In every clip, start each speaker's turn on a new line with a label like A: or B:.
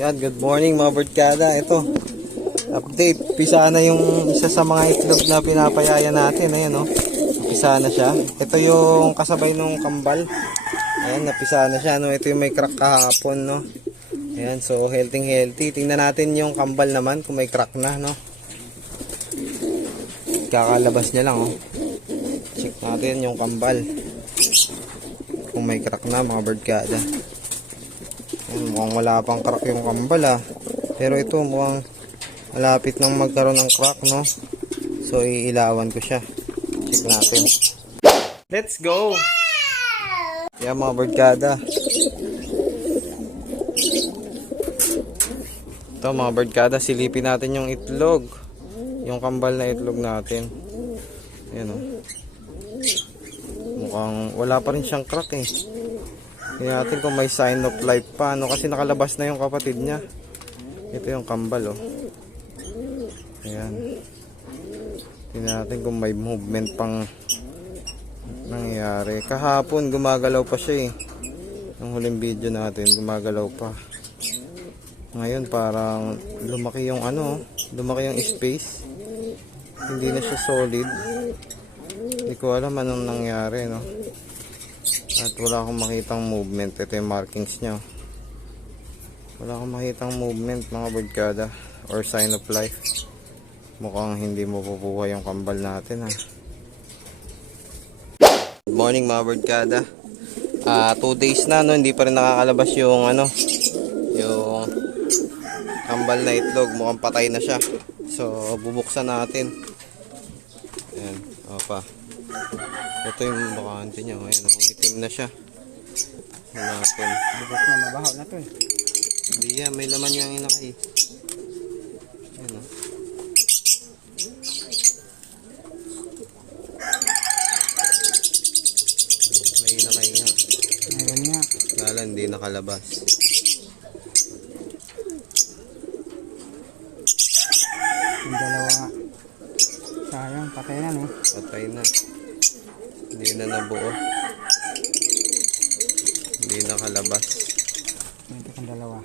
A: Yan, good morning mga birdkada. Ito, update. Pisa na yung isa sa mga itlog na pinapayaya natin. Ayan, oh. Pisa na siya. Ito yung kasabay nung kambal. Ayan, napisa na siya. No? Ito yung may crack kahapon, no? Ayan, so healthy healthy. Tingnan natin yung kambal naman kung may crack na, no? Kakalabas niya lang, oh. Check natin yung kambal. Kung may crack na, mga birdkada. Mukhang wala pang crack yung kambal ah. Pero ito mukhang malapit nang magkaroon ng crack no. So iilawan ko siya. Check natin. Let's go! Yan mga birdkada. Ito mga birdkada, silipin natin yung itlog. Yung kambal na itlog natin. Ayan o. Mukhang wala pa rin siyang crack eh. Tingnan natin kung may sign of life pa. Ano, kasi nakalabas na yung kapatid niya. Ito yung kambal, oh. Ayan. Tingnan natin kung may movement pang nangyayari. Kahapon, gumagalaw pa siya, eh. Yung huling video natin, gumagalaw pa. Ngayon, parang lumaki yung ano, lumaki yung space. Hindi na siya solid. Hindi ko alam anong nangyari, no. At wala akong makitang movement. Ito yung markings niya. Wala akong makitang movement mga birdkada or sign of life. Mukhang hindi mo pupuha yung kambal natin ha. Good morning mga birdkada. Ah, two days na no, hindi pa rin nakakalabas yung ano, yung kambal na itlog. Mukhang patay na siya. So, bubuksan natin. Ayan, opa. Ito yung bakante niya. Ayan, oh, itim na siya. Ayan natin.
B: Bubok na, mabahaw na to eh.
A: Hindi yan, may laman yung inakay. Ayan oh. May inakay nga.
B: Meron nga.
A: Lala, hindi nakalabas.
B: Yung dalawa. Sayang, patay na no.
A: Patay na. Hindi na nabuo. Hindi nakalabas.
B: Ito kang dalawa.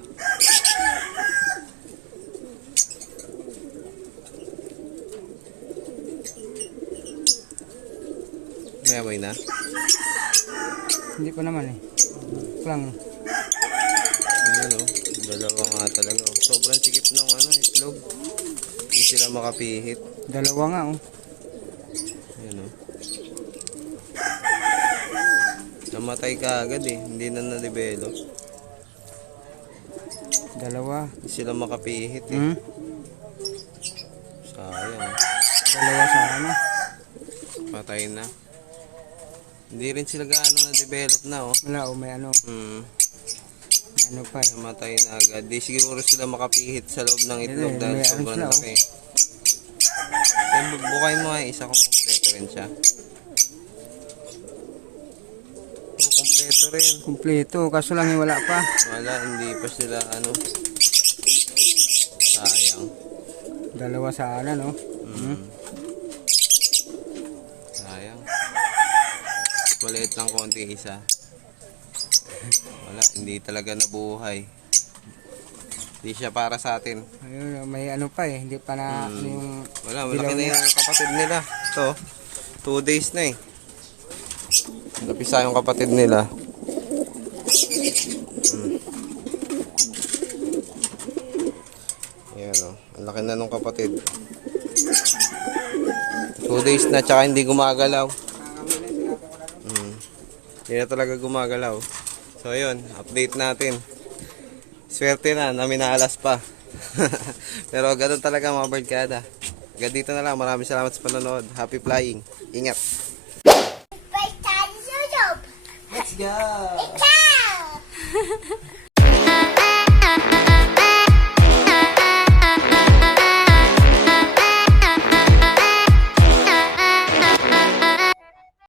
A: May amoy na.
B: Hindi pa naman eh. Lang.
A: Yun oh. Dalawa nga talaga oh. Sobrang sikip ng ano, itlog. Hindi sila makapihit.
B: Dalawa nga oh.
A: Yan o. Namatay ka agad eh. Hindi na na-develop.
B: Dalawa.
A: Hindi sila makapihit eh.
B: Hmm?
A: Sayang.
B: Dalawa sa ano.
A: Patay na. Hindi rin sila gaano na-develop na oh.
B: Wala oh, may ano.
A: Hmm.
B: May ano pa eh.
A: Namatay na agad. Di siguro sila makapihit sa loob ng itlog dahil
B: ano
A: sobrang
B: sila, oh.
A: laki. Bu- bukay mo nga isa kompleto rin siya. Oh, kompleto rin.
B: Kumpleto. Kaso lang eh, wala pa.
A: Wala, hindi pa sila ano. Sayang.
B: Dalawa sa ano no.
A: Mm. Sayang. Maliit lang konti isa. Wala, hindi talaga nabuhay. Hindi siya para sa atin.
B: Ayun, may ano pa eh. Hindi pa na ano yung...
A: Wala, malaki na yung kapatid nila. Ito, two days na eh. Napisa yung kapatid nila. Mm. Ayan laki na nung kapatid. Two days na, tsaka hindi gumagalaw. Mm. Hindi na talaga gumagalaw. So yun, update natin. Swerte na, naminalas pa. Pero ganun talaga mga birdkada. Hanggang dito na lang. Maraming salamat sa panonood. Happy flying. Ingat. Let's go!
C: Ciao!